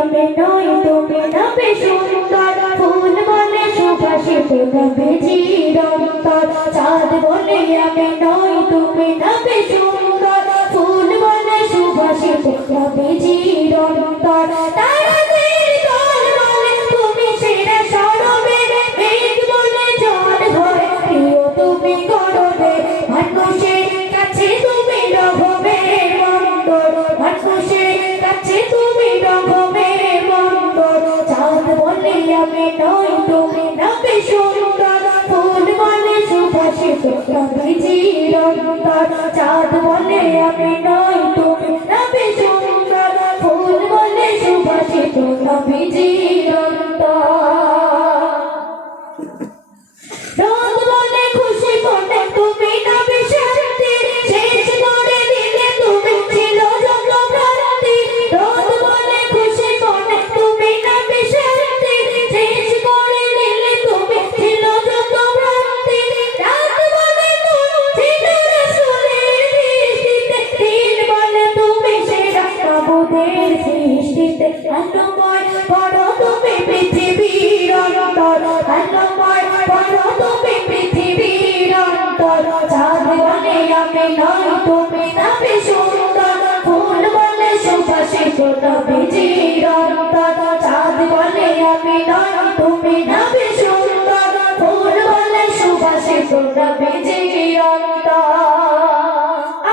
আমি নই তুমি নবে সুন্দর ফুল বলে সুভাষিত নবীজির অন্তর চাঁদ বলে আমি নই তুমি নবে সুন্দর ফুল বলে সুভাষিত নবীজির অন্তর তারাদের দল বলে তুমি সেরা সরবে মেঘ বলে জল হয় প্রিয় তুমি করবে মানুষের কাছে তুমি রঘবের বন্দর মানুষের কাছে তুমি রঘবের বন্দর চাঁদ বলে আমি নই তুমি নবে সুন্দর ফুল বলে সুভাষিত নবীজির অন্তর চাঁদ বলে আমি নই তুমি নবে সুন্দর ফুল বলে সুভাষিত নবীজির অন্তর রোদ বলে খুশি মনে তুমি নবে শান্তি শেষ করে দিলে তুমি ছিল যত ভ্রান্তি রোদ বলে খুশি মনে তুমি নবে শান্তি শেষ করে দিলে তুমি ছিল যত ভ্রান্তি রাত বলে তুমি ছিল রাসূলের দৃষ্টিতে দিন বলে তুমি সেরা মাবুদের সৃষ্টিতে আলোময় বড় তুমি পৃথিবীর অন্তর আলোময় বড় তুমি পৃথিবীর অন্তর চাঁদ বলে আমি নই তুমি নবে সুন্দর ফুল বলে সুভাষিত নবীজির অন্তর চাঁদ বলে আমি নই তুমি নবে সুন্দর ফুল বলে সুভাষিত নবীজির অন্তর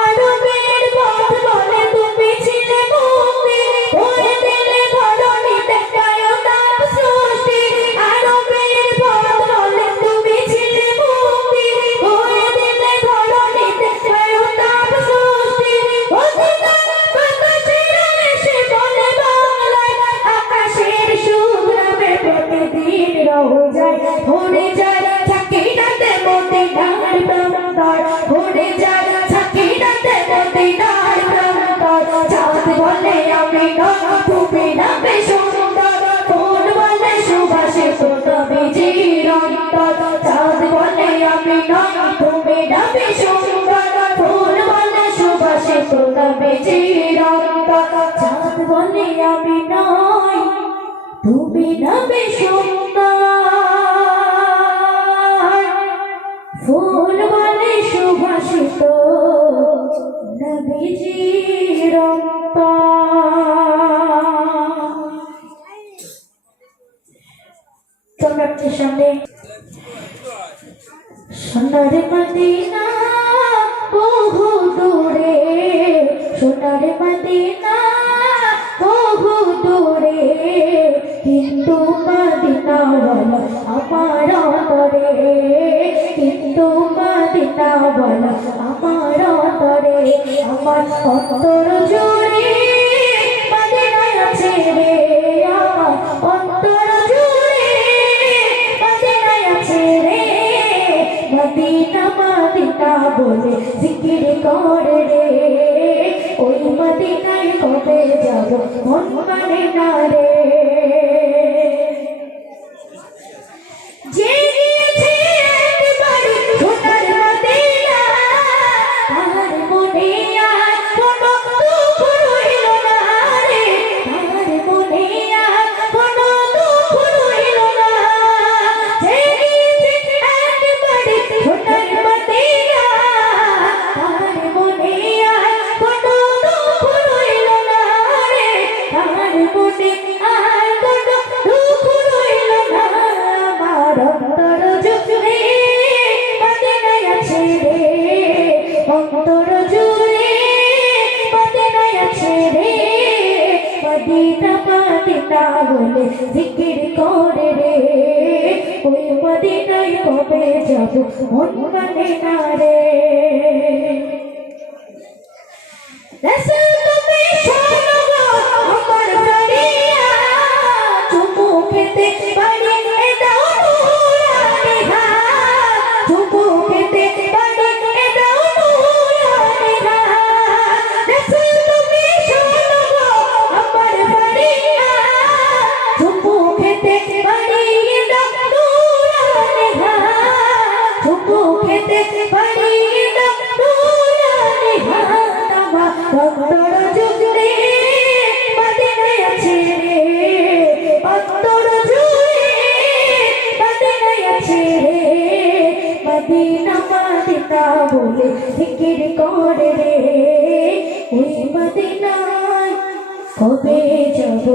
আরবের পথ বলে তুমি ছিলে মুক্তি হয়ে দিলে ধরণীতে কায়নাত সৃষ্টি আরবের পথ বলে তুমি ছিলে মুক্তি হয়ে দিলে ধরণীতে কায়নাত সৃষ্টি অধিকার বাতাসের এসে বলে বাংলায় আকাশের শুভ্রমে প্রতিদিন রোজায় ভরে যায় সাকিনাতে মদিনার প্রান্তর ভরে যায় সাকিনাতে মদিনার প্রান্তর চাঁদ বলে আমি নই তুমি নবে সুন্দর ফুল বলে সুভাষিত নবীজির অন্তর চাঁদ বলে আমি নই তুমি নবে সুন্দর ফুল বলে সুভাষিত নবীজির অন্তর চাঁদ বলে আমি নই তুমি নবে সুন্দর ফুল বলে সুভাষিত নবীজির অন্তর সম্রাটের সামনে সোনার মদিনা বহু দূরে সোনার মদিনা বহু দূরে কিন্তু মদিনা বলো আমার অন্তরে কিন্তু মদিনা বলো আমার অন্তরে আমার অন্তর জুড়ে মদিনায় আছে রে আমার অন্তর জুড়ে মদিনায় আছে রে মদিনা মদিনা বলে জিকির করে রে ওই মদিনায় কবে যাব মন মানে না রে যে গিয়েছে একবারে সোনার মদিনা তার মনে আর কোনো দুঃখ রইল না রে তার মনে আর কোনো দুঃখ রইল না যে গিয়েছে একবারে সোনার মদিনা তার মনে আর কোনো দুঃখ রইল না রে তার মনে আর কোনো দুঃখ রইল না আমার অন্তর জুড়ে মদিনায় আছে রে অন্তর জুড়ে মদিনায় আছে রে মদিনা মদিনা বলে জিকির করে রে ওই মদিনায় কবে যাব মন মানে না রে রাসূল তুমি শোনো গো আমার প্রাণিয়া চুমু খেতে পারি এ দাও নুরানি হাত চুমু খেতে পারি এ দাও নুরানি হাত রাসূল তুমি শোনো গো আমার প্রাণিয়া চুমু খেতে পারি এ দাও নুরানি হাত চুমু খেতে পারি এ দাও নুরানি হাত আমার অন্তর জুড়ে মদিনা বলে জিকির করে রে ওই মদিনায় কবে যাব